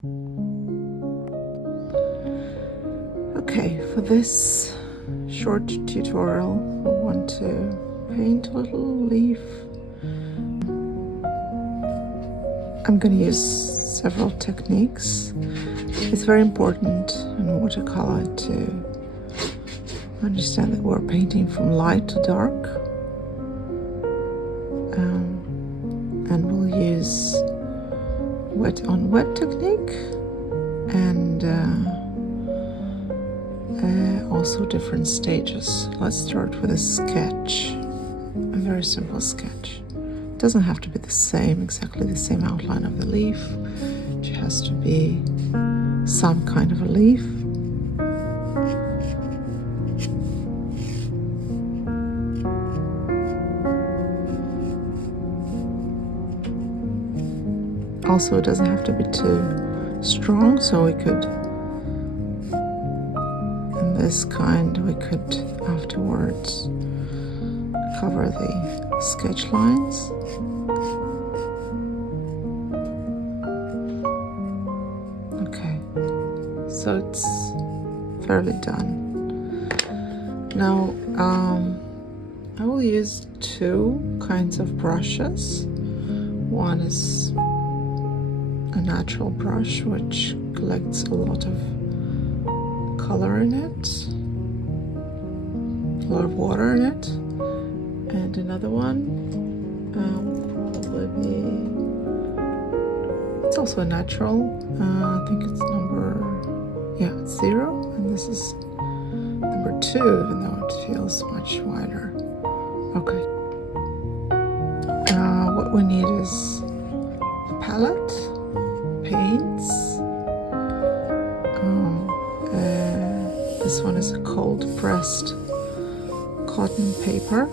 Okay, for this short tutorial, I want to paint a little leaf. I'm going to use several techniques. It's very important in watercolor to understand that we're painting from light to dark. And we'll use wet on wet technique and also different stages. Let's start with a sketch, a very simple sketch. It doesn't have to be exactly the same outline of the leaf. It has to be some kind of a leaf. Also, it doesn't have to be too strong, so we could, in this kind, we could afterwards cover the sketch lines. Okay, so it's fairly done. Now, I will use two kinds of brushes. One is a natural brush which collects a lot of color in it, a lot of water in it, and another one probably it's also a natural. I think it's it's 0, and this is number 2, even though it feels much wider. Okay. What we need is a palette, paints. This one is a cold pressed cotton paper.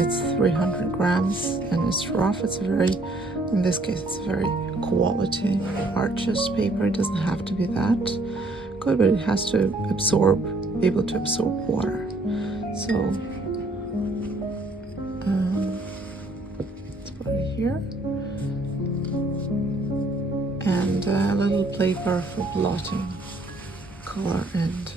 It's 300 grams and it's rough. In this case, it's a very quality arches paper. It doesn't have to be that good, but it has to be able to absorb water. So let's put it here. And a little paper for blotting color and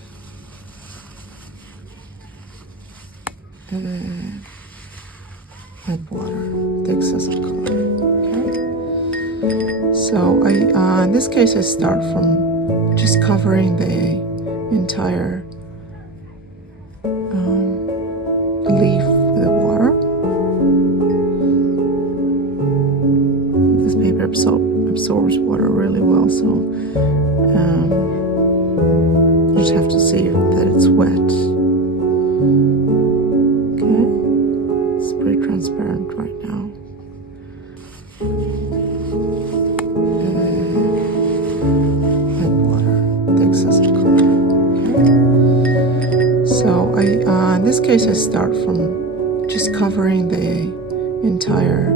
water, the excessive color. Okay. So in this case, I start from just covering the entire leaf with the water. This paper absorbs water really well, so you just have to see that it's wet. Okay, it's pretty transparent right now. And water, the excessive color. Okay. So in this case, I start from just covering the entire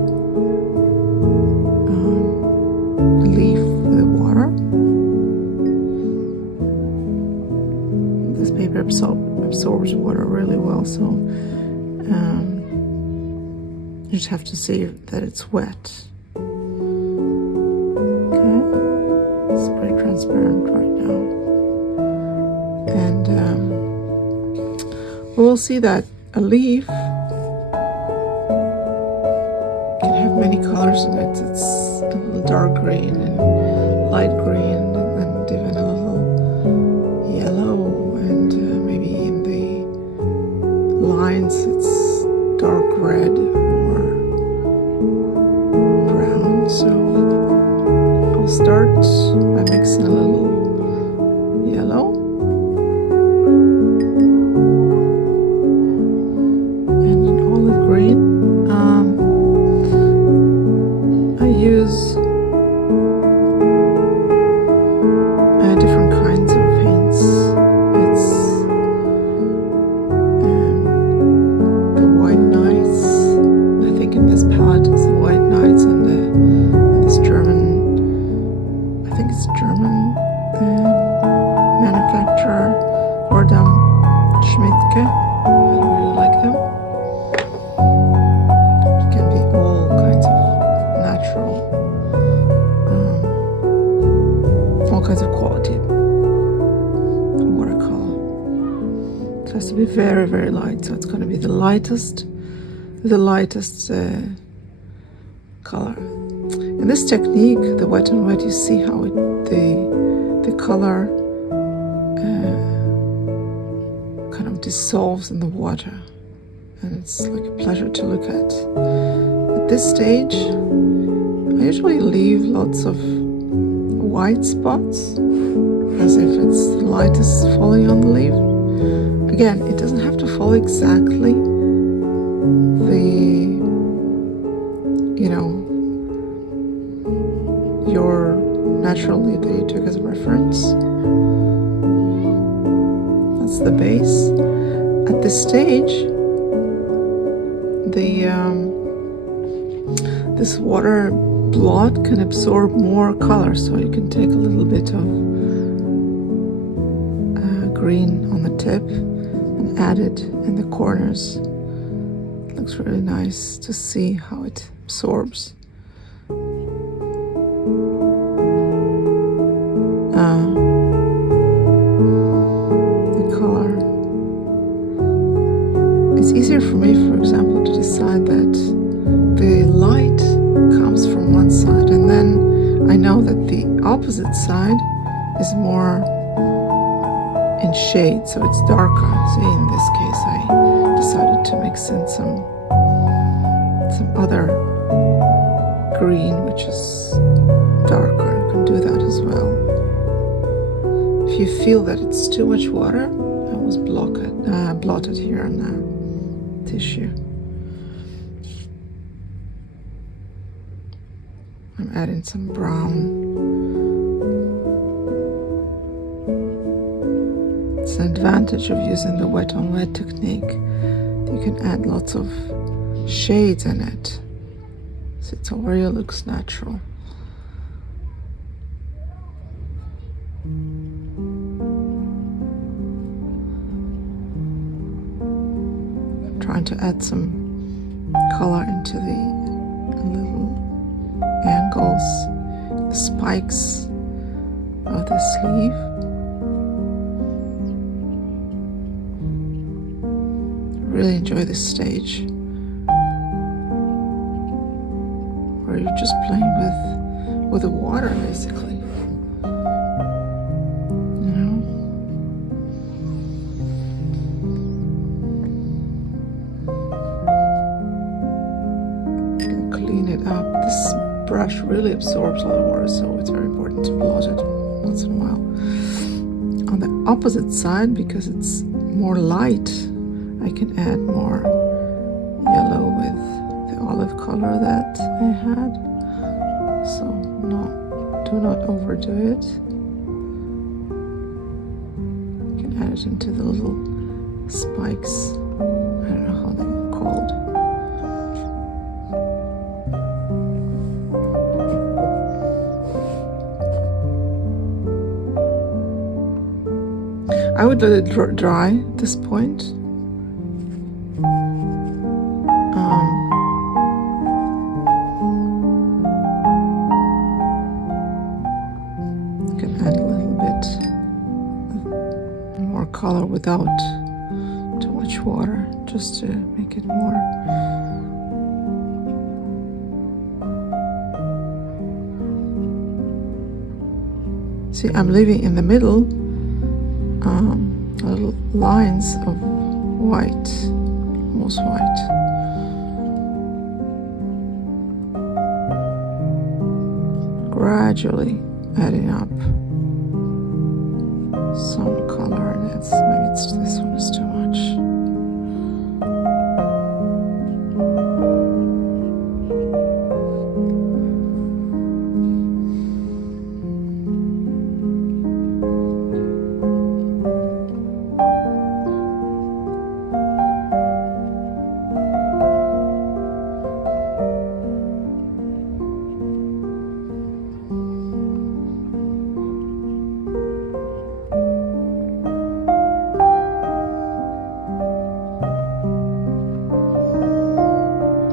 leaf with the water. This paper absorbs water really well, so you just have to see that it's wet. Okay, it's pretty transparent right now, and we will see that a leaf can have many colors in it. It's a little dark green and light green, and even a little yellow, and maybe in the lines it's dark red or brown. So I'll start by mixing a little yellow and an olive green. I use different kinds of paints. It's the White Nights. I think in this palette it's the White Nights and this German. I think it's German kinds of quality watercolor. It has to be very, very light, so it's going to be the lightest color. In this technique, the wet and wet, you see how the color kind of dissolves in the water, and it's like a pleasure to look at. At this stage, I usually leave lots of white spots, as if it's the light is falling on the leaf. Again, it doesn't have to fall exactly your natural leaf that you took as a reference. That's the base. At this stage, this water blot can absorb more color, so you can take a little bit of green on the tip and add it in the corners. It looks really nice to see how it absorbs. The color. It's easier for me, for example, to decide that the light comes from one side, and then I know that the opposite side is more in shade, so it's darker. See, in this case, I decided to mix in some other green, which is darker. You can do that as well. If you feel that it's too much water, I was blotted here on the tissue. I'm adding some brown. It's an advantage of using the wet on wet technique. You can add lots of shades in it, so it already looks natural. Trying to add some color into the little angles, the spikes of the sleeve. Really enjoy this stage where you're just playing with the water, basically. Clean it up. This brush really absorbs all the water, so it's very important to blot it once in a while. On the opposite side, because it's more light, I can add more yellow with the olive color that I had. So do not overdo it. You can add it into the little spikes. I don't know how they're called. I would let it dry at this point. You can add a little bit more color without too much water, just to make it more. See, I'm leaving in the middle little lines of white, almost white. Gradually adding up some color, and maybe this one is too much.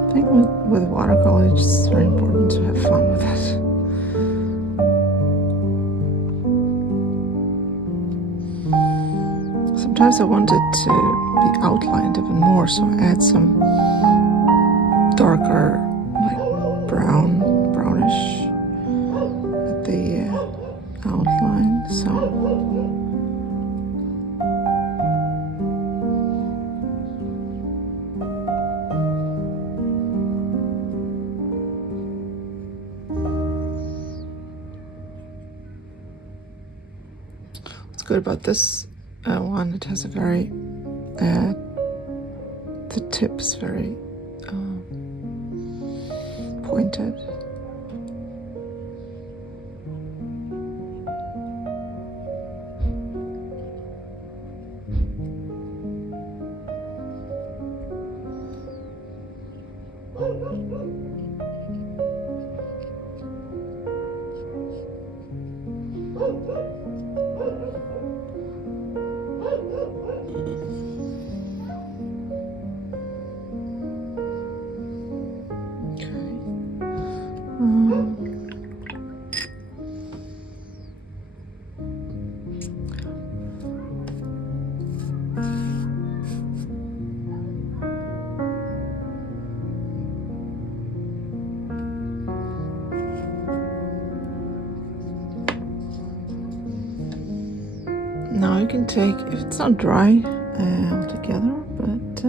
I think with watercolor, it's just very important to have fun with it. sometimes I want it to be outlined even more, so I add some darker, like brownish at the outline. So what's good about this one, it has a very the tip's very pointed. Now you can take, if it's not dry altogether, but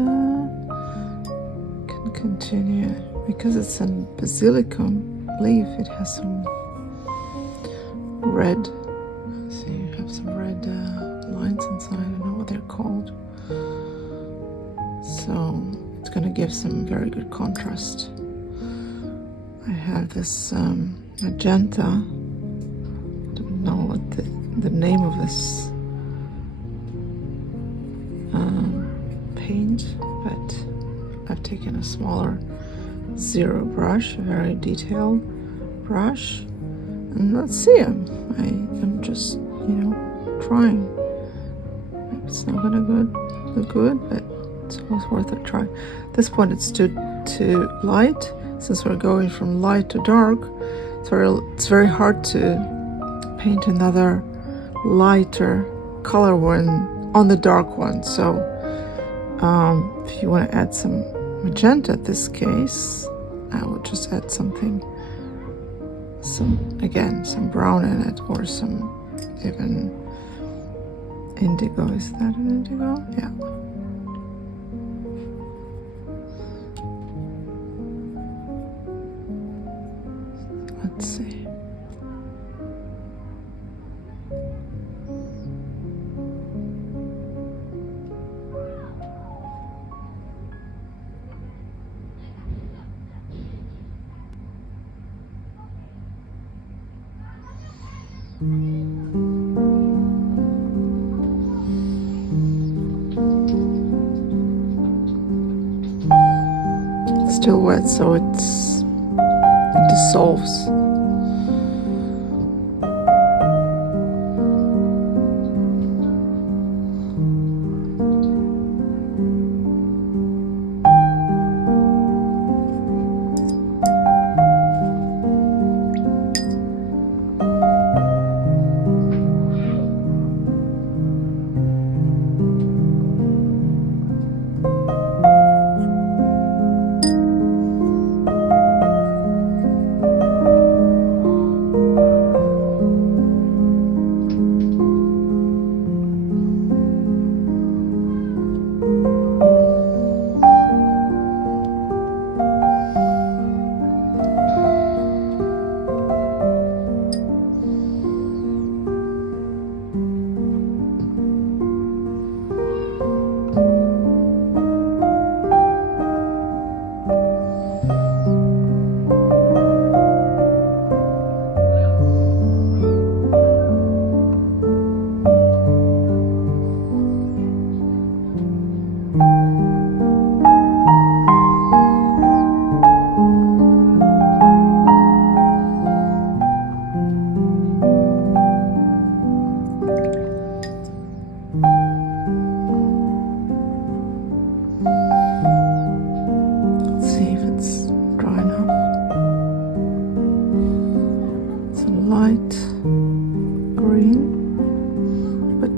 can continue, because it's a basilicum leaf, it has some red, so you have some red lines inside. I don't know what they're called, so it's going to give some very good contrast. I have this magenta, don't know what the name of this paint, but I've taken a smaller zero brush, a very detailed brush, and let's see. I'm just, trying. Maybe it's not gonna look good, but it's always worth a try. At this point it's too light, since we're going from light to dark. It's very hard to paint another lighter color when on the dark one. So if you want to add some magenta, in this case, I will just add some brown in it, or some even indigo. Is that an indigo? Yeah. Let's see. It's still wet, so it dissolves.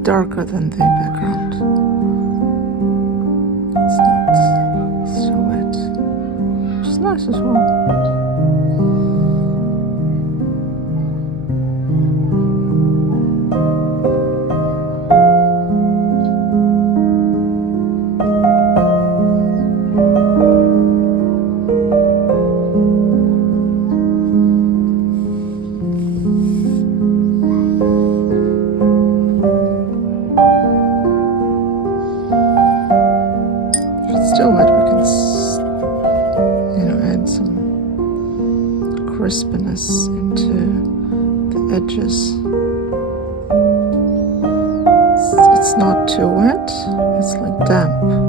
Darker than the background. nice as well. Still wet, we can, add some crispness into the edges. It's not too wet, it's like damp.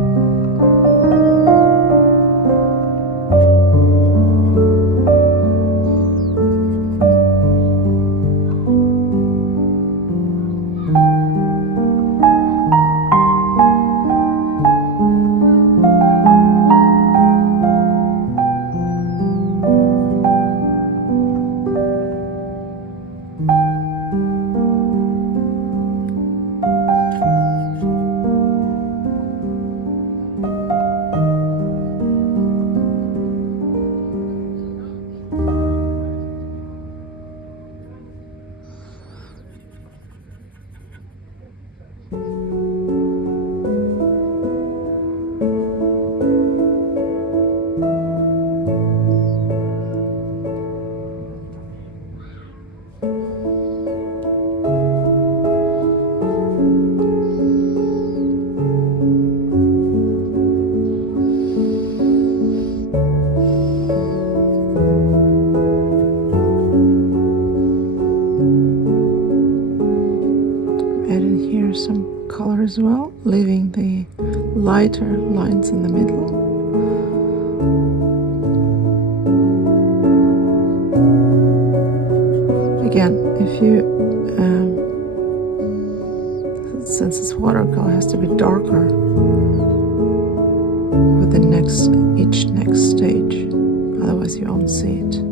Some color as well, leaving the lighter lines in the middle. Again, if you since it's watercolor, it has to be darker with the each next stage, otherwise you won't see it.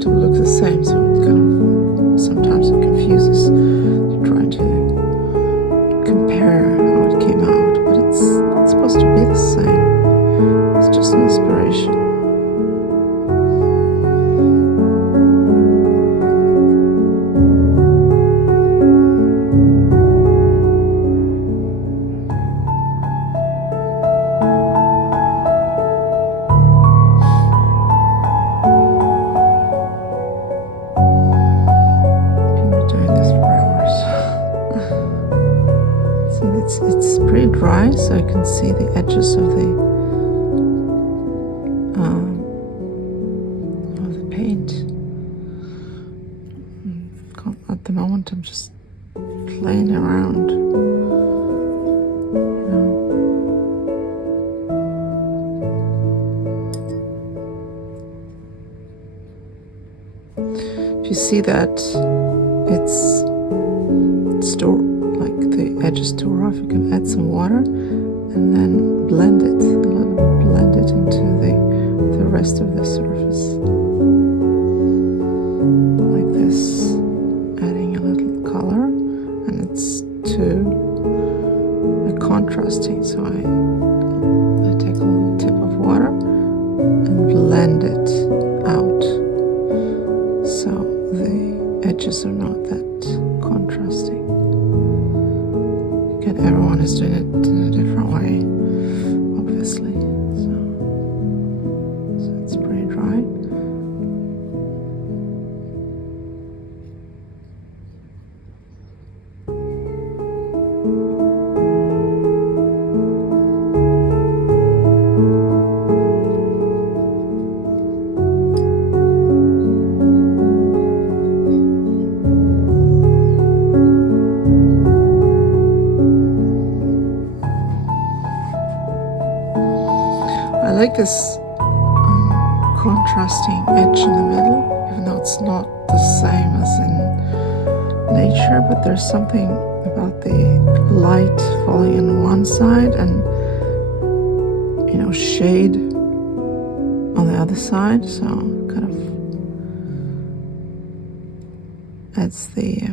To look the same, so it sometimes it confuses. You're trying to compare how it came out, but it's supposed to be the same. It's just an inspiration. It's pretty dry, so I can see the edges of the paint. At the moment, I'm just playing around. If you see that it's the edge is too rough, you can add some water and then blend it a little bit, blend it into the rest of the surface like this, adding a little color, and it's too contrasting, so I take a little tip of water and blend it out so the edges are not that contrasting. Again, everyone is doing it in a different way, obviously. So it's pretty dry. this contrasting edge in the middle, even though it's not the same as in nature, but there's something about the light falling on one side and, you know, shade on the other side, so kind of adds the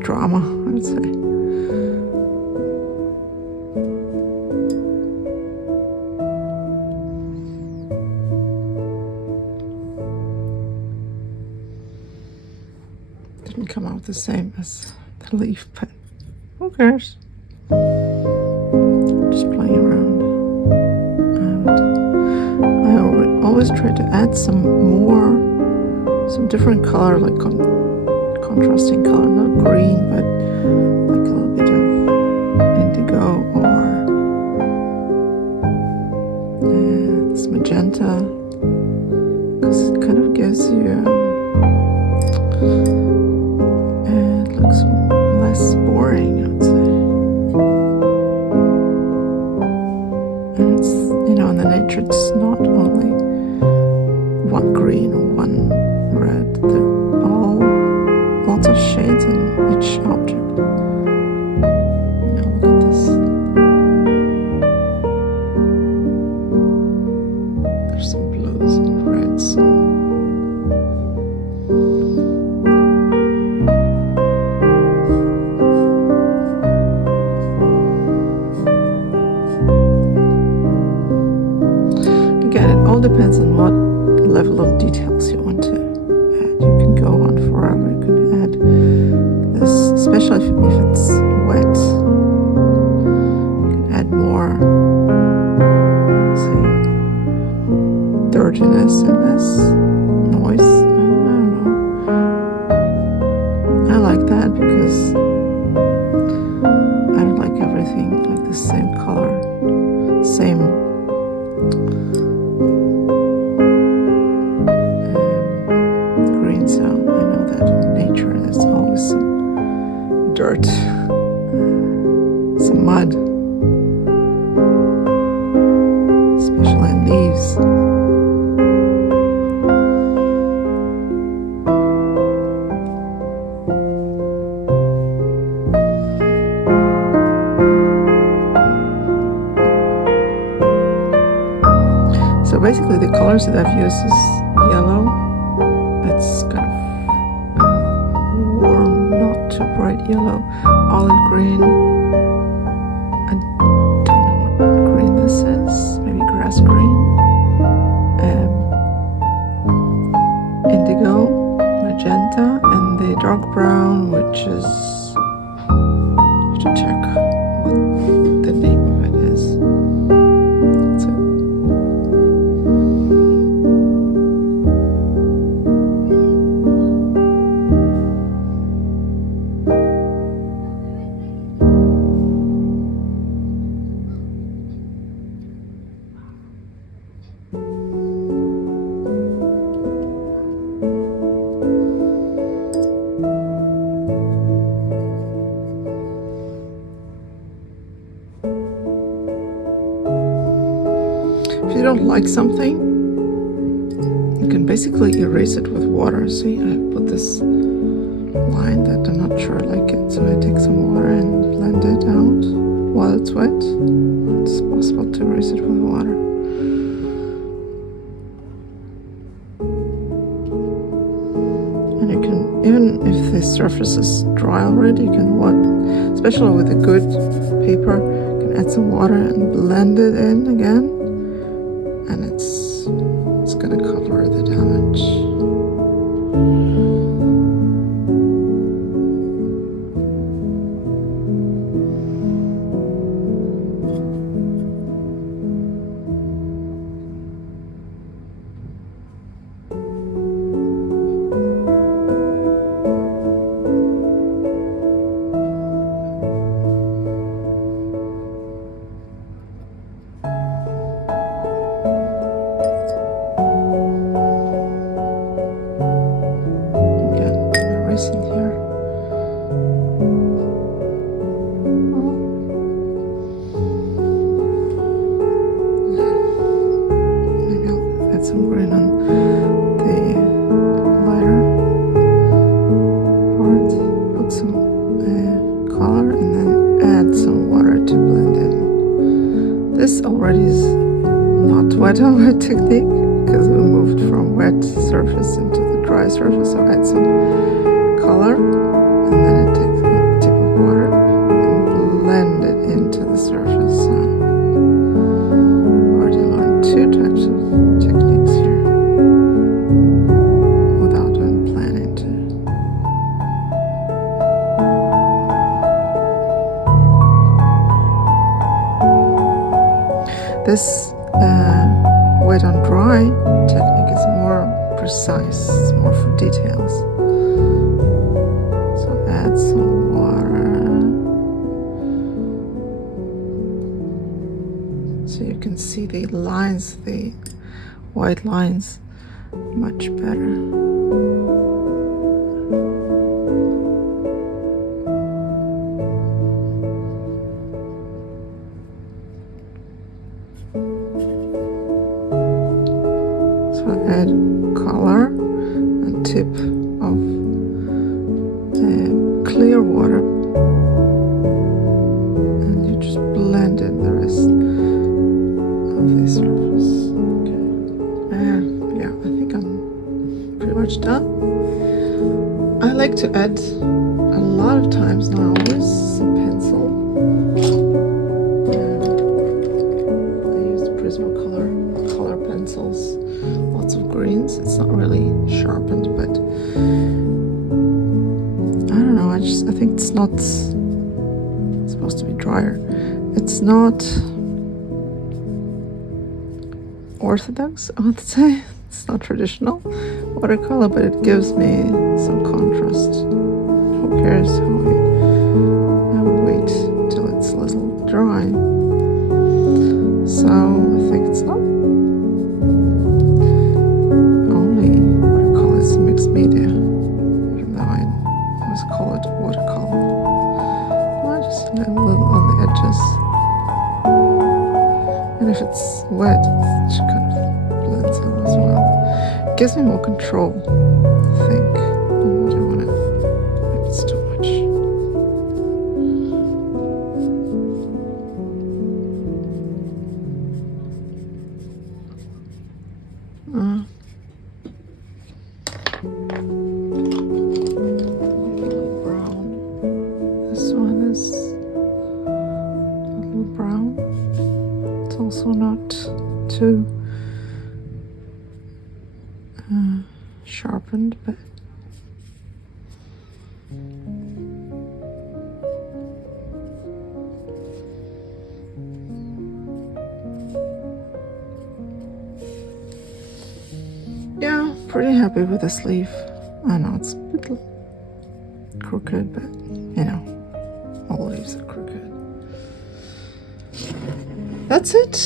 drama, I would say. Didn't come out the same as the leaf, but who cares? Just playing around. And I always try to add some different color, like contrasting color, not green, but like a little bit of indigo or this magenta, because it kind of gives you it looks less boring, I would say. And it's, you know, in the nature it's not only one green or one red, they're all lots of shades in each object. Now look at this. There's some blues and reds. Again, it all depends on what level of details you want to add. You can go on forever. You can add this, especially if it's wet. You can add more, say, dirtiness and less noise. I don't know. I like that because I don't like everything like the same color, same green. So I know that in nature there's always some dirt, some mud, especially in leaves. So basically the colors that I've used is yellow, that's kind of warm, not too bright yellow, olive green, I don't know what green this is, maybe grass green, indigo, magenta, and the dark brown, which is, I have to check what the name of it is. If you don't like something, you can basically erase it with water. See, I put this line that I'm not sure I like it, so I take some water and blend it out while it's wet. It's possible to erase it with water. And you can, even if the surface is dry already, you can, especially with a good paper, you can add some water and blend it in again. And it's going to cover the damage. some green on the lighter part, put some color, and then add some water to blend in. This already is not wet on wet technique because we moved from wet surface into the dry surface, so add some color, and then I take a tip of water and blend it into the surface. So already learned two types of techniques here without even planning to. This wet on dry technique is more precise, it's more for details. So add some water so you can see the lines, the white lines, much better. So add color, a tip of clear water, and you just blend in the rest of the surface. Okay. And yeah, I think I'm pretty much done. I like to add a lot of times, not always, some pencil. I use the Prismacolor color pencils. Lots of greens. It's not really sharpened, but I don't know. I think it's not supposed to be drier. It's not orthodox, I would say. It's not traditional watercolor, but it gives me some contrast. Who cares how I wait till it's a little dry? So I think it's not media, even though I always call it watercolor. I just a little on the edges, and if it's wet, it kind of blends in as well. It gives me more control, I think, on what I want to, if it's too much. This one is a little brown. It's also not too sharpened, but yeah, pretty happy with the sleeve. I know it's a bit crooked, but you know, all leaves are crooked. That's it.